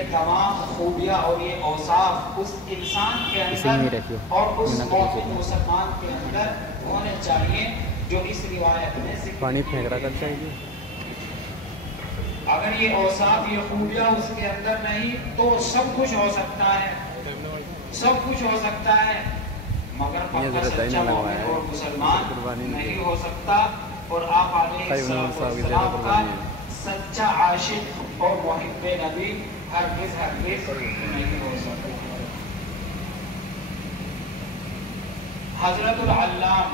तमाम खूबियाँ और ये औसाफ उस इंसान के अंदर और उस मोमिन मुसलमान के अंदर होने चाहिए जो इस रिवायत में पानी फेंक रहा करता है। अगर ये औसाफ ये खूबियाँ उसके अंदर नहीं तो सब कुछ हो सकता है, सब कुछ हो सकता है, मगर पक्का सच्चा मोमिन और मुसलमान नहीं हो सकता। और आप अलैहिस्सलाम का सच्चा आशिक और मुहिब्बे नबी हरगिज़ नहीं हो सकता। हज़रतुल अल्लाम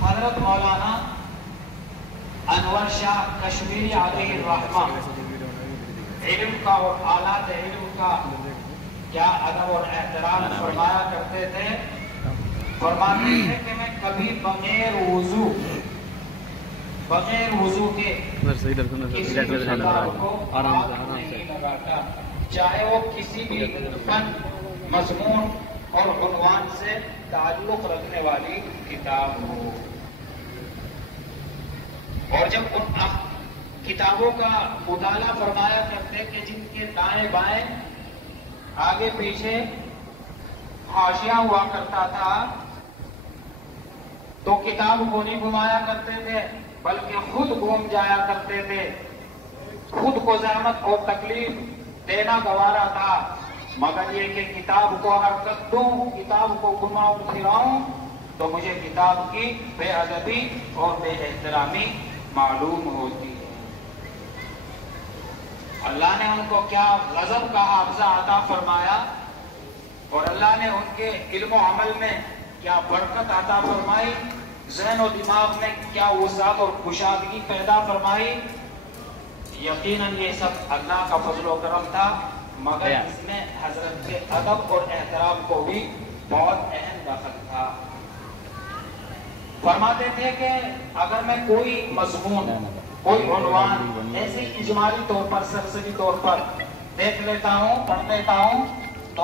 हज़रत मौलाना अनवर शाह कश्मीरी अलैहि रहमा इल्म का और आलात इल्म का क्या अदब और एहतराम फरमाया करते थे। फरमाते थे कि मैं कभी बगैर वजू के किसी किताब को हाथ नहीं लगाता, चाहे वो किसी भी फन मज़मून और उन्वान से ताल्लुक़ रखने वाली किताब हो। और जब उन किताबों का मुताला फरमाया करते कि जिनके दाएं बाएं आगे पीछे हाशिया हुआ करता था, तो किताब को नहीं घुमाया करते थे बल्कि खुद घूम जाया करते थे। खुद को ज़हमत और तकलीफ देना गवारा था, मगर ये कि किताब को हरकत दूं, किताब को घुमाऊं फिराऊं तो मुझे किताब की बेअदबी और बेएहतरामी मालूम होती है। अल्लाह ने उनको क्या गज़ब का हाफ़िज़ा अता फरमाया और अल्लाह ने उनके इल्म अमल में क्या बरकत अता फरमाई, ज़हन और दिमाग में क्या वसाअत और कुशादगी पैदा फरमाई। यकीनन ये सब अल्लाह का फजल और करम था, मगर इसमें हजरत के अदब और एहतराम को भी बहुत अहम दखल था। फरमाते थे कि अगर मैं कोई मज़मून कोई उन्वान ऐसे इजमाली तौर पर सरसरी तौर पर देख लेता हूँ, पढ़ लेता हूँ तो